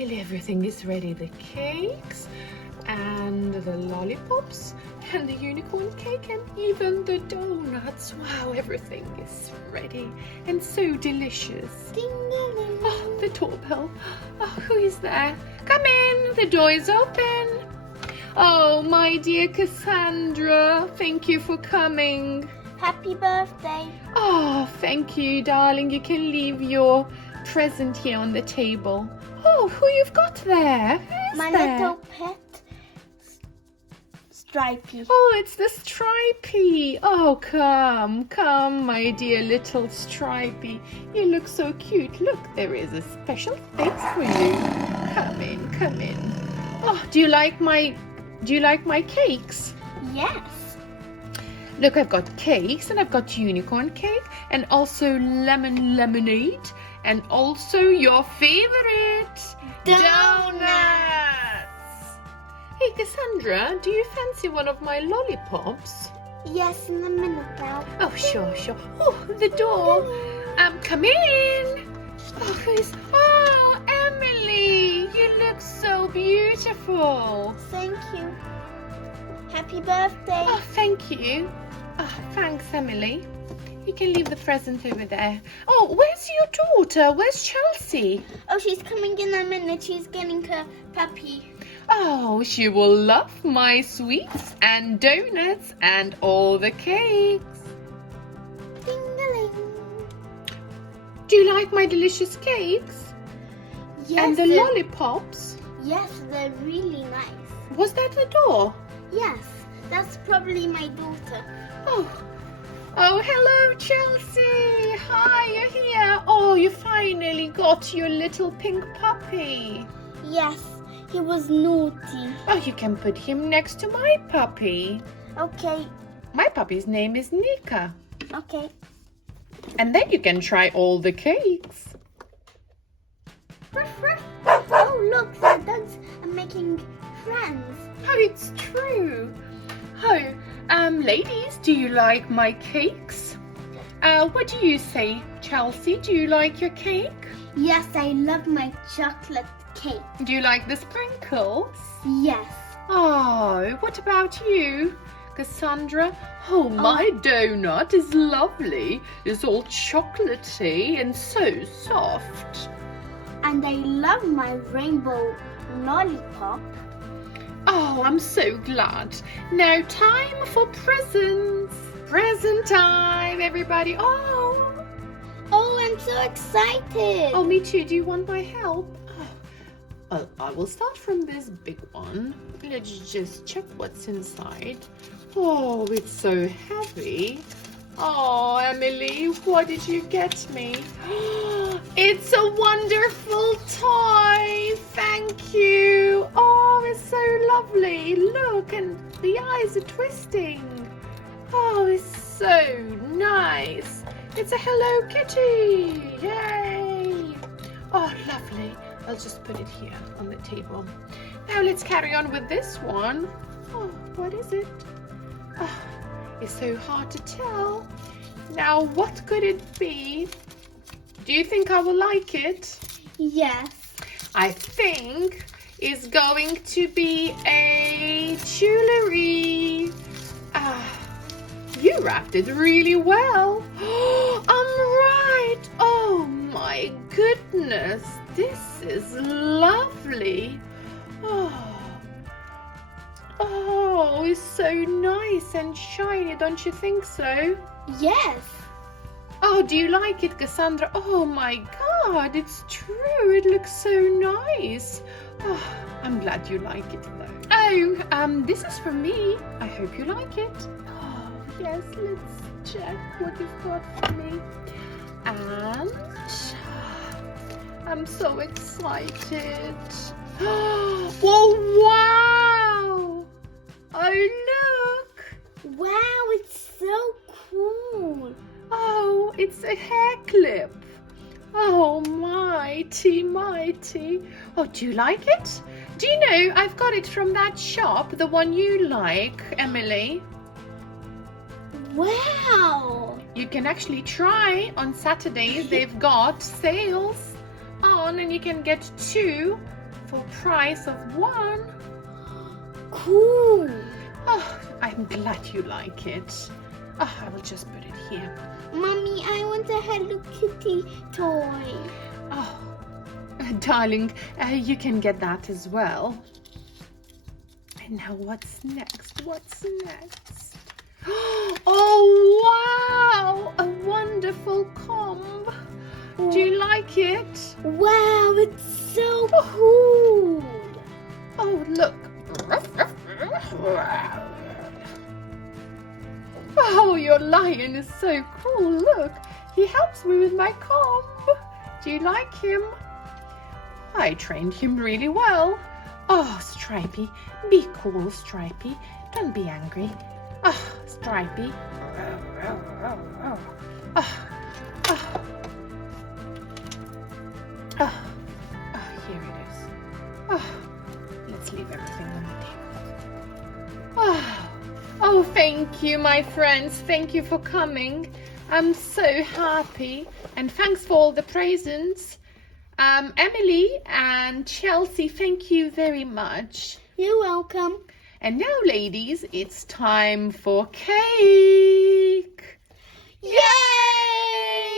Nearly everything is ready. The cakes and the lollipops and the unicorn cake and even the donuts. Wow, everything is ready and so delicious. Ding, ding, ding. Oh, the doorbell. Oh, who is there? Come in, the door is open. Oh, my dear Cassandra, thank you for coming. Happy birthday. Oh, thank you, darling. You can leave your present here on the table. Oh, who you've got there? Who is My there? little pet, Stripey. Oh, it's the Stripey. Oh, come, my dear little Stripey. You look so cute. Look, there is a special space for you. Come in, come in. Oh, do you like my cakes? Yes. Look, I've got cakes and I've got unicorn cake and also lemon lemonade and also your favorite donuts. Hey, Cassandra, do you fancy one of my lollipops? Yes, in a minute now. Oh, sure. Oh, the door. Come in. Oh, Emily, you look so beautiful. Thank you. Happy birthday. Oh, thank you. Oh, thanks, Emily. You can leave the present over there. Oh, where's your daughter? Where's Chelsea? Oh, she's coming in a minute. She's getting her puppy. Oh, she will love my sweets and donuts and all the cakes. Ding-a-ling. Do you like my delicious cakes? Yes. And the lollipops? Yes, they're really nice. Was that the door? Yes, that's probably my daughter. Oh, hello, Chelsea. Hi, you're here. Oh, you finally got your little pink puppy. Yes, he was naughty. Oh, you can put him next to my puppy. Okay, My puppy's name is Nika. okay. And then you can try all the cakes. Ruff, ruff. Oh, look, the dogs are making friends. Oh, it's true. Oh, ladies, do you like my cakes? What do you say, Chelsea? Do you like your cake? Yes, I love my chocolate cake. Do you like the sprinkles? Yes. Oh, what about you, Cassandra? Oh, my donut is lovely. It's all chocolatey and so soft. And I love my rainbow lollipop. Oh, I'm so glad. Now time for presents. Present time, everybody. Oh, I'm so excited. me too. Do you want my help? Well, I will start from this big one. Let's just check what's inside. Oh, it's so heavy. Oh, Emily, what did you get me? It's a wonderful toy. Thank you. Oh, it's so lovely. Look, and the eyes are twisting. Oh, it's so nice. It's a Hello Kitty. Yay. Oh, lovely. I'll just put it here on the table. Now let's carry on with this one. Oh, what is it? Oh, it's so hard to tell. Now, what could it be? Do you think I will like it? Yes. I think it's going to be a jewelry. You wrapped it really well. I'm right. Oh my goodness. This is lovely. Oh, it's so nice and shiny, don't you think so? Yes. Oh, do you like it, Cassandra? Oh my God, it's true. It looks so nice. Oh, I'm glad you like it though. Oh, this is for me. I hope you like it. Oh, yes, let's check what you've got for me. And I'm so excited. Oh, wow. Oh, look. Wow, it's so cool. Oh, it's a hair clip. Oh, mighty. Oh, do you like it? Do you know I've got it from that shop, the one you like, Emily? Wow. You can actually try on Saturdays. They've got sales on and you can get 2 for price of one. Cool. Oh, I'm glad you like it. Oh, I will just put it here. Mommy, I want a Hello Kitty toy. Oh, darling, you can get that as well. And now what's next? What's next? Oh, wow! A wonderful comb. Do you like it? Wow, it's so cool. Oh, look. Oh, your lion is so cool. Look, he helps me with my comb. Do you like him? I trained him really well. Oh, Stripey, be cool, Stripey. Don't be angry. Oh, Stripey. Here it is. Let's leave everything on the table. Oh, thank you, my friends. Thank you for coming. I'm so happy. And thanks for all the presents. Emily and Chelsea, thank you very much. You're welcome. And now, ladies, it's time for cake. Yay!